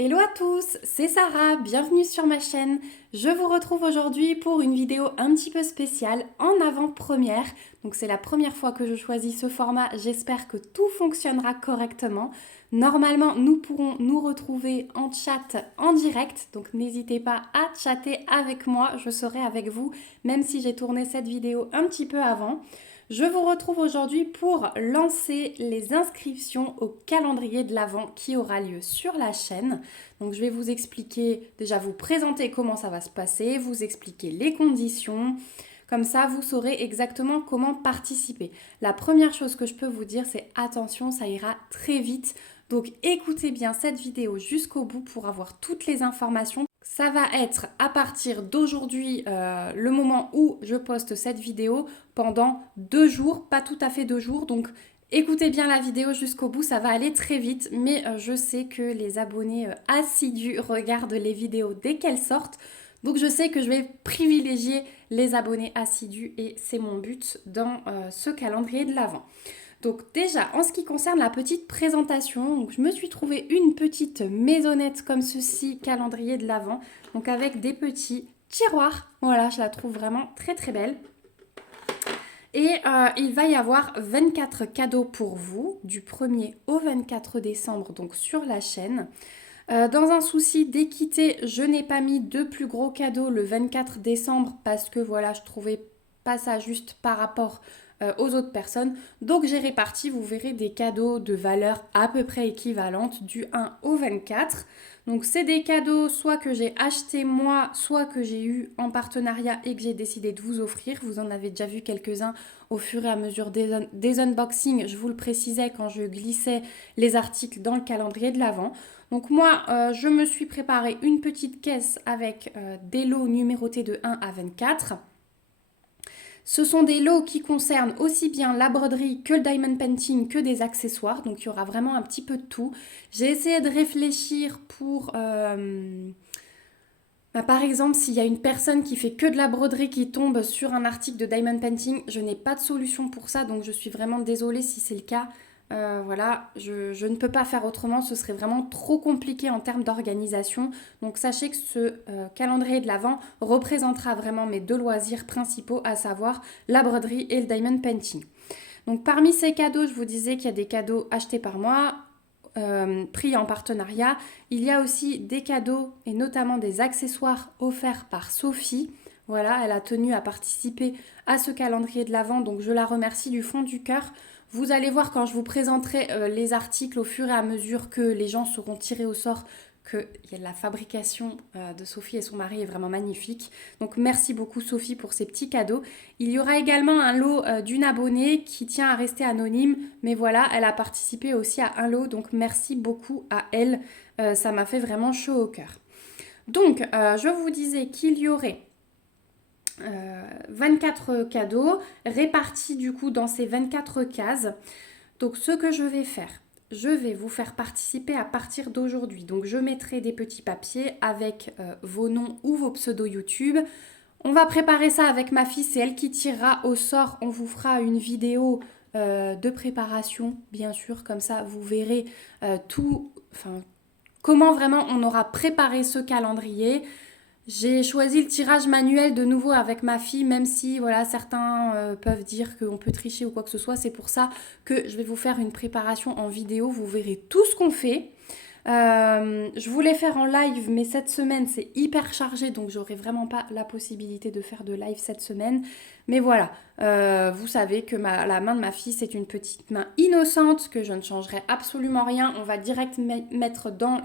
Hello à tous, c'est Sarah, bienvenue sur ma chaîne. Je vous retrouve aujourd'hui pour une vidéo un petit peu spéciale en avant-première. Donc c'est la première fois que je choisis ce format, j'espère que tout fonctionnera correctement. Normalement, nous pourrons nous retrouver en chat en direct, donc n'hésitez pas à chatter avec moi, je serai avec vous, même si j'ai tourné cette vidéo un petit peu avant. Je vous retrouve aujourd'hui pour lancer les inscriptions au calendrier de l'Avent qui aura lieu sur la chaîne. Donc je vais vous expliquer, déjà vous présenter comment ça va se passer, vous expliquer les conditions. Comme ça, vous saurez exactement comment participer. La première chose que je peux vous dire, c'est attention, ça ira très vite. Donc écoutez bien cette vidéo jusqu'au bout pour avoir toutes les informations. Ça va être à partir d'aujourd'hui, le moment où je poste cette vidéo, pendant 2 jours, pas tout à fait 2 jours. Donc écoutez bien la vidéo jusqu'au bout, ça va aller très vite. Mais je sais que les abonnés assidus regardent les vidéos dès qu'elles sortent. Donc je sais que je vais privilégier les abonnés assidus et c'est mon but dans ce calendrier de l'Avent. Donc déjà, en ce qui concerne la petite présentation, donc je me suis trouvé une petite maisonnette comme ceci, calendrier de l'Avent, donc avec des petits tiroirs. Voilà, je la trouve vraiment très très belle. Et il va y avoir 24 cadeaux pour vous, du 1er au 24 décembre, donc sur la chaîne. Dans un souci d'équité, je n'ai pas mis de plus gros cadeaux le 24 décembre parce que voilà, je trouvais pas ça juste par rapport aux autres personnes. Donc j'ai réparti, vous verrez, des cadeaux de valeur à peu près équivalente du 1 au 24. Donc c'est des cadeaux soit que j'ai acheté moi, soit que j'ai eu en partenariat et que j'ai décidé de vous offrir. Vous en avez déjà vu quelques-uns au fur et à mesure des unboxings. Je vous le précisais quand je glissais les articles dans le calendrier de l'Avent. Donc moi, je me suis préparé une petite caisse avec des lots numérotés de 1 à 24. Ce sont des lots qui concernent aussi bien la broderie que le diamond painting que des accessoires. Donc il y aura vraiment un petit peu de tout. J'ai essayé de réfléchir pour... par exemple, s'il y a une personne qui fait que de la broderie qui tombe sur un article de diamond painting, je n'ai pas de solution pour ça. Donc je suis vraiment désolée si c'est le cas. Voilà, je ne peux pas faire autrement, ce serait vraiment trop compliqué en termes d'organisation. Donc sachez que ce calendrier de l'Avent représentera vraiment mes deux loisirs principaux, à savoir la broderie et le diamond painting. Donc parmi ces cadeaux, je vous disais qu'il y a des cadeaux achetés par moi, pris en partenariat. Il y a aussi des cadeaux et notamment des accessoires offerts par Sophie. Voilà, elle a tenu à participer à ce calendrier de l'Avent, donc je la remercie du fond du cœur. Vous allez voir quand je vous présenterai les articles au fur et à mesure que les gens seront tirés au sort que la fabrication de Sophie et son mari est vraiment magnifique. Donc merci beaucoup Sophie pour ces petits cadeaux. Il y aura également un lot d'une abonnée qui tient à rester anonyme, mais voilà, elle a participé aussi à un lot, donc merci beaucoup à elle. Ça m'a fait vraiment chaud au cœur. Donc je vous disais qu'il y aurait 24 cadeaux répartis du coup dans ces 24 cases. Donc ce que je vais faire, je vais vous faire participer à partir d'aujourd'hui. Donc je mettrai des petits papiers avec vos noms ou vos pseudos YouTube. On va préparer ça avec ma fille, c'est elle qui tirera au sort. On vous fera une vidéo de préparation, bien sûr, comme ça vous verrez tout, enfin comment vraiment on aura préparé ce calendrier. J'ai choisi le tirage manuel de nouveau avec ma fille, même si voilà, certains peuvent dire qu'on peut tricher ou quoi que ce soit. C'est pour ça que je vais vous faire une préparation en vidéo. Vous verrez tout ce qu'on fait. Je voulais faire en live, mais cette semaine c'est hyper chargé, donc j'aurai vraiment pas la possibilité de faire de live cette semaine. Mais voilà, vous savez que la main de ma fille c'est une petite main innocente, que je ne changerai absolument rien. On va direct mettre dans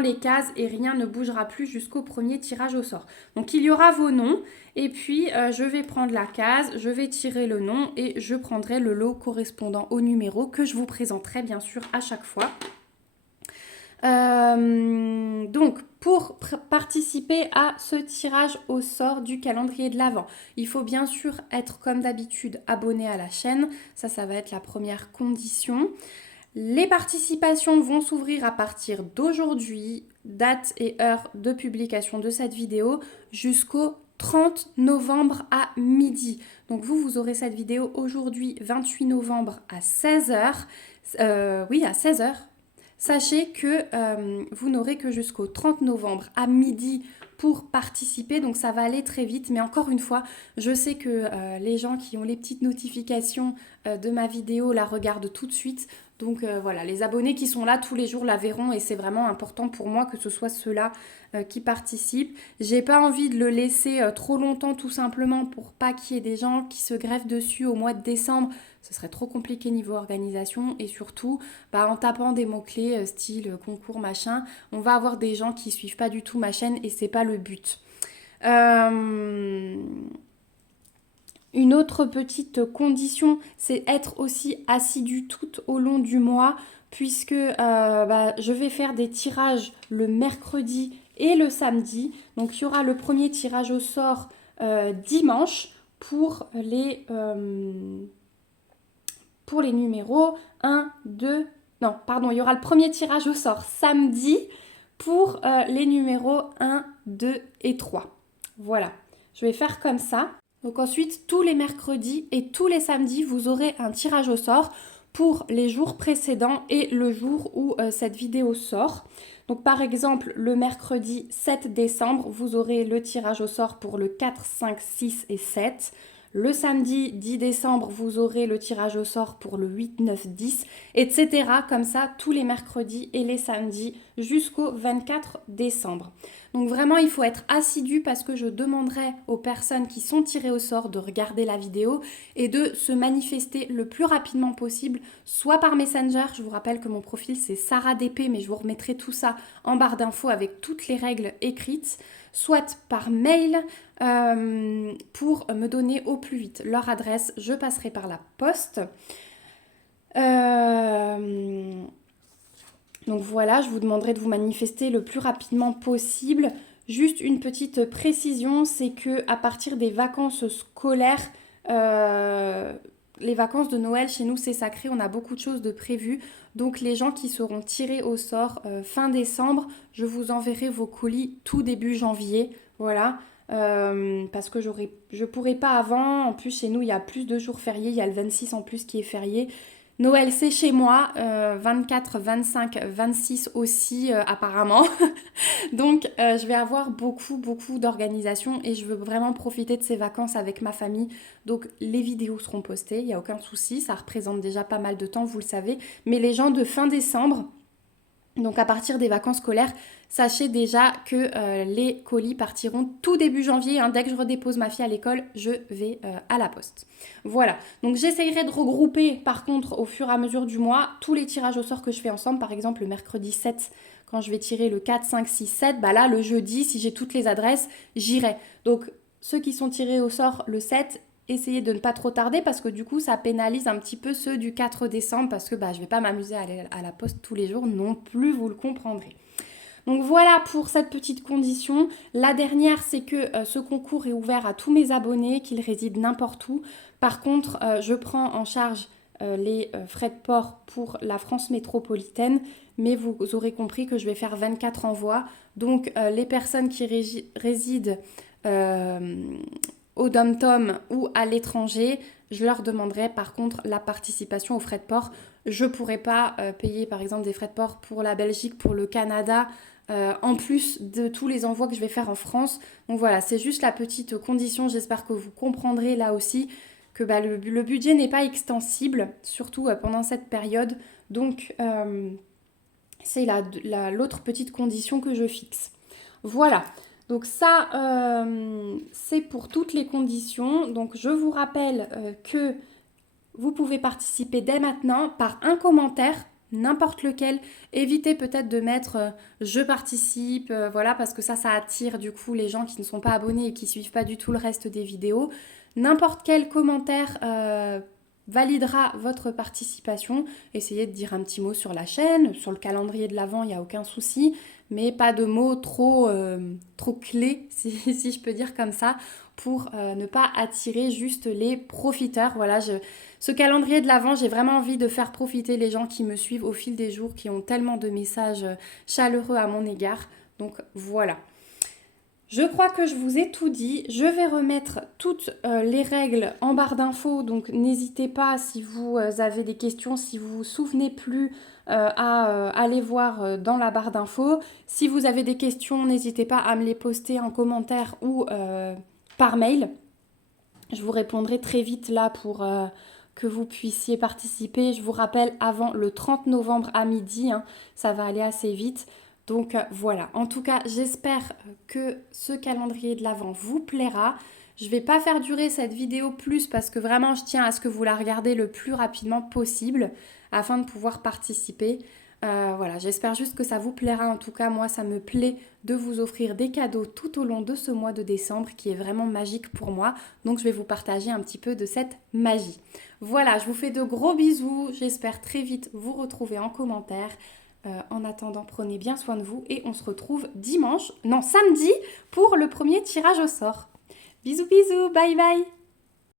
les cases et rien ne bougera plus jusqu'au premier tirage au sort. Donc il y aura vos noms et puis je vais prendre la case, je vais tirer le nom et je prendrai le lot correspondant au numéro que je vous présenterai bien sûr à chaque fois. Donc pour participer à ce tirage au sort du calendrier de l'Avent, il faut bien sûr être comme d'habitude abonné à la chaîne, ça va être la première condition. Les participations vont s'ouvrir à partir d'aujourd'hui, date et heure de publication de cette vidéo, jusqu'au 30 novembre à midi. Donc vous aurez cette vidéo aujourd'hui, 28 novembre à 16h. Oui, à 16h. Sachez que vous n'aurez que jusqu'au 30 novembre à midi pour participer, donc ça va aller très vite. Mais encore une fois, je sais que les gens qui ont les petites notifications de ma vidéo la regardent tout de suite. Donc voilà, les abonnés qui sont là tous les jours la verront et c'est vraiment important pour moi que ce soit ceux-là qui participent. J'ai pas envie de le laisser trop longtemps tout simplement pour pas qu'il y ait des gens qui se greffent dessus au mois de décembre. Ce serait trop compliqué niveau organisation et surtout en tapant des mots-clés style concours machin, on va avoir des gens qui suivent pas du tout ma chaîne et c'est pas le but. Une autre petite condition, c'est être aussi assidu tout au long du mois, puisque je vais faire des tirages le mercredi et le samedi. Donc il y aura le premier tirage au sort dimanche pour les numéros 1, 2... Non, pardon, il y aura le premier tirage au sort samedi pour les numéros 1, 2 et 3. Voilà, je vais faire comme ça. Donc ensuite, tous les mercredis et tous les samedis, vous aurez un tirage au sort pour les jours précédents et le jour où cette vidéo sort. Donc par exemple, le mercredi 7 décembre, vous aurez le tirage au sort pour le 4, 5, 6 et 7. Le samedi 10 décembre, vous aurez le tirage au sort pour le 8, 9, 10, etc. Comme ça, tous les mercredis et les samedis jusqu'au 24 décembre. Donc vraiment, il faut être assidu parce que je demanderai aux personnes qui sont tirées au sort de regarder la vidéo et de se manifester le plus rapidement possible, soit par Messenger. Je vous rappelle que mon profil, c'est Sarah DP, mais je vous remettrai tout ça en barre d'infos avec toutes les règles écrites, soit par mail pour me donner au plus vite leur adresse. Je passerai par la poste. Donc voilà, je vous demanderai de vous manifester le plus rapidement possible. Juste une petite précision, c'est que à partir des vacances scolaires, les vacances de Noël chez nous c'est sacré, on a beaucoup de choses de prévues. Donc les gens qui seront tirés au sort fin décembre, je vous enverrai vos colis tout début janvier. Voilà. Parce que je pourrais pas avant. En plus chez nous il y a plus de jours fériés, il y a le 26 en plus qui est férié. Noël c'est chez moi, 24, 25, 26 aussi apparemment. Donc je vais avoir beaucoup d'organisation et je veux vraiment profiter de ces vacances avec ma famille. Donc les vidéos seront postées, il n'y a aucun souci, ça représente déjà pas mal de temps, vous le savez. Mais les gens de fin décembre, donc à partir des vacances scolaires, sachez déjà que les colis partiront tout début janvier. Dès que je redépose ma fille à l'école, je vais à la poste. Voilà, donc j'essayerai de regrouper par contre au fur et à mesure du mois tous les tirages au sort que je fais ensemble. Par exemple le mercredi 7, quand je vais tirer le 4, 5, 6, 7, là le jeudi, si j'ai toutes les adresses, j'irai. Donc ceux qui sont tirés au sort le 7, essayez de ne pas trop tarder parce que du coup ça pénalise un petit peu ceux du 4 décembre parce que je vais pas m'amuser à aller à la poste tous les jours non plus, vous le comprendrez. Donc voilà pour cette petite condition. La dernière, c'est que ce concours est ouvert à tous mes abonnés, qu'ils résident n'importe où. Par contre, je prends en charge les frais de port pour la France métropolitaine, mais vous aurez compris que je vais faire 24 envois. Donc les personnes qui résident au Dom-Tom ou à l'étranger, je leur demanderai par contre la participation aux frais de port. Je ne pourrai pas payer par exemple des frais de port pour la Belgique, pour le Canada, en plus de tous les envois que je vais faire en France. Donc voilà, c'est juste la petite condition. J'espère que vous comprendrez là aussi que le budget n'est pas extensible, surtout pendant cette période. Donc c'est l'autre petite condition que je fixe. Voilà. Donc ça, c'est pour toutes les conditions. Donc je vous rappelle que vous pouvez participer dès maintenant par un commentaire, n'importe lequel. Évitez peut-être de mettre je participe, voilà, parce que ça attire du coup les gens qui ne sont pas abonnés et qui ne suivent pas du tout le reste des vidéos. N'importe quel commentaire validera votre participation. Essayez de dire un petit mot sur la chaîne, sur le calendrier de l'Avent, il n'y a aucun souci. Mais pas de mots trop clés, si je peux dire comme ça, pour ne pas attirer juste les profiteurs. Voilà, ce calendrier de l'Avent, j'ai vraiment envie de faire profiter les gens qui me suivent au fil des jours, qui ont tellement de messages chaleureux à mon égard. Donc voilà. Je crois que je vous ai tout dit. Je vais remettre toutes les règles en barre d'infos, donc n'hésitez pas si vous avez des questions, si vous vous souvenez plus à aller voir dans la barre d'infos. Si vous avez des questions, n'hésitez pas à me les poster en commentaire ou par mail. Je vous répondrai très vite là pour que vous puissiez participer. Je vous rappelle avant le 30 novembre à midi, hein, ça va aller assez vite. Donc voilà, en tout cas, j'espère que ce calendrier de l'Avent vous plaira. Je ne vais pas faire durer cette vidéo plus parce que vraiment, je tiens à ce que vous la regardez le plus rapidement possible afin de pouvoir participer. Voilà, j'espère juste que ça vous plaira. En tout cas, moi, ça me plaît de vous offrir des cadeaux tout au long de ce mois de décembre qui est vraiment magique pour moi. Donc, je vais vous partager un petit peu de cette magie. Voilà, je vous fais de gros bisous. J'espère très vite vous retrouver en commentaire. En attendant, prenez bien soin de vous et on se retrouve samedi pour le premier tirage au sort. Bisous bisous, bye bye.